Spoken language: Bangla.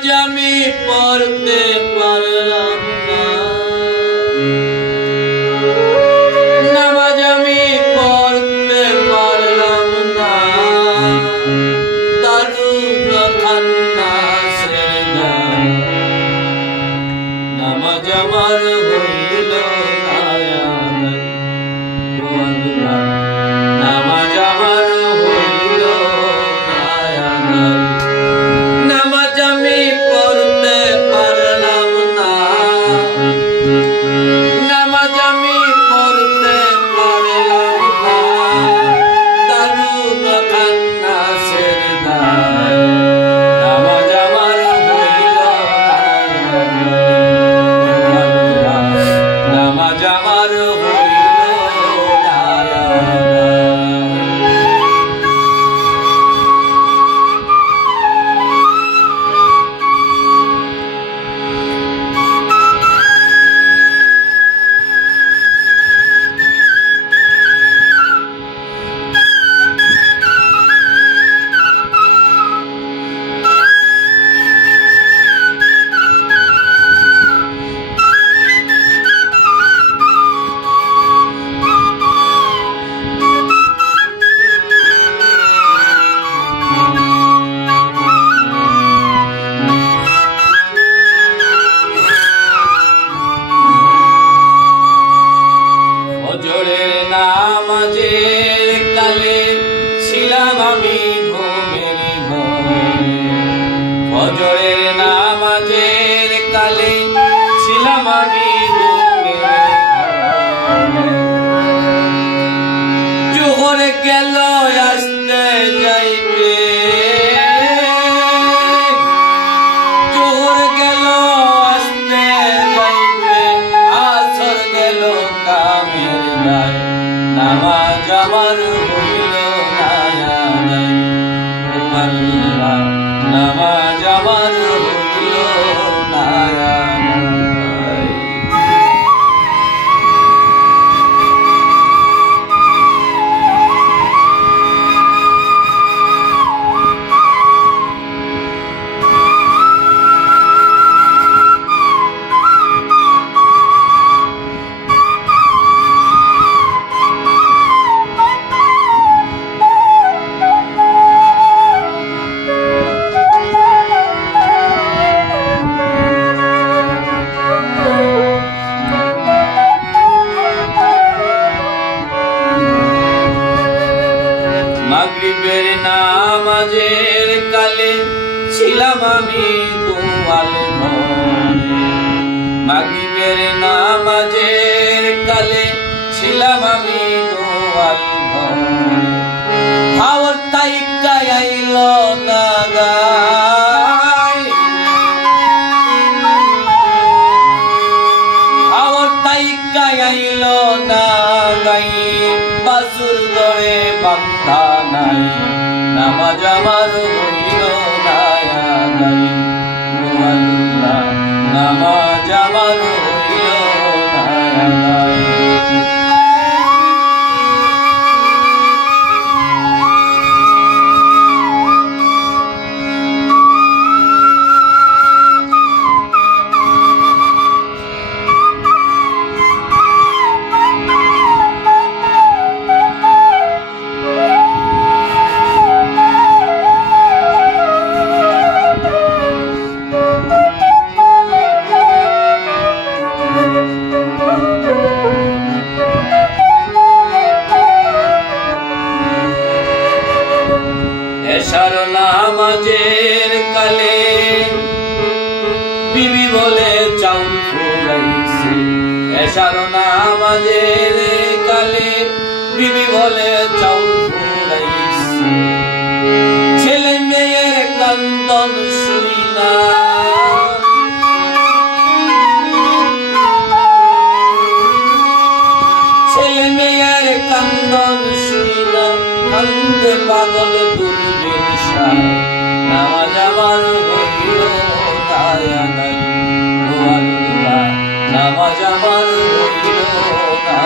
নামাজ আমি পড়তে পারলাম না, নামাজ আমি পড়তে পারলাম না, দারুণ কান্না সেরে নামাজ আমার হইল না, নামাজ আমার হইল না, নামাজ আমি পড়তে পারলাম না, নামাজ আমি পড়তে পারলাম না, দারুণ কান্না সেরে নামাজ আমার হইল না, নামাজ আমার হইল নামাজের কালে ছিলাম আমি ঘুমের ঘরে, ফজরের নামাজের কালে ছিলাম আমি ঘুমের ঘরে, জোহর গেল আসতে যাইতে, জোহর গেল আসতে যাইতে, আসর গেল কামের গায়ে, নামাজ আমার হইল না, আল্লাহ নামাজ আমার হইল না। মাগরিবের নামাজের কালে ছিলাম আমি গোয়াল ঘরে, মাগরিবের নামাজের কালে ছিলাম আমি গোয়াল ঘরে, খাওয়ার তাইকা আইল না গায়, খাওয়ার তাইকা আইল না গাই, বাসুর ধরে বান্ধা নাই, নামাজ আমার হইল না, আল্লাহ নামাজ আমার হইল না। এশার নামাজের কালে বিবি বলে চাউল ফুরাইছে, এশার নামাজের কালে বিবি বলে চাউল ফুরাইছে, ছেলে মেয়ের কান্দন শুই না, ছেলে মেয়ের কান্দন শুই না, কান্দে পাগল দুর্বিন শাহ, নামাজ আমার হইল না, আল্লাহ নামাজ আমার হইল না।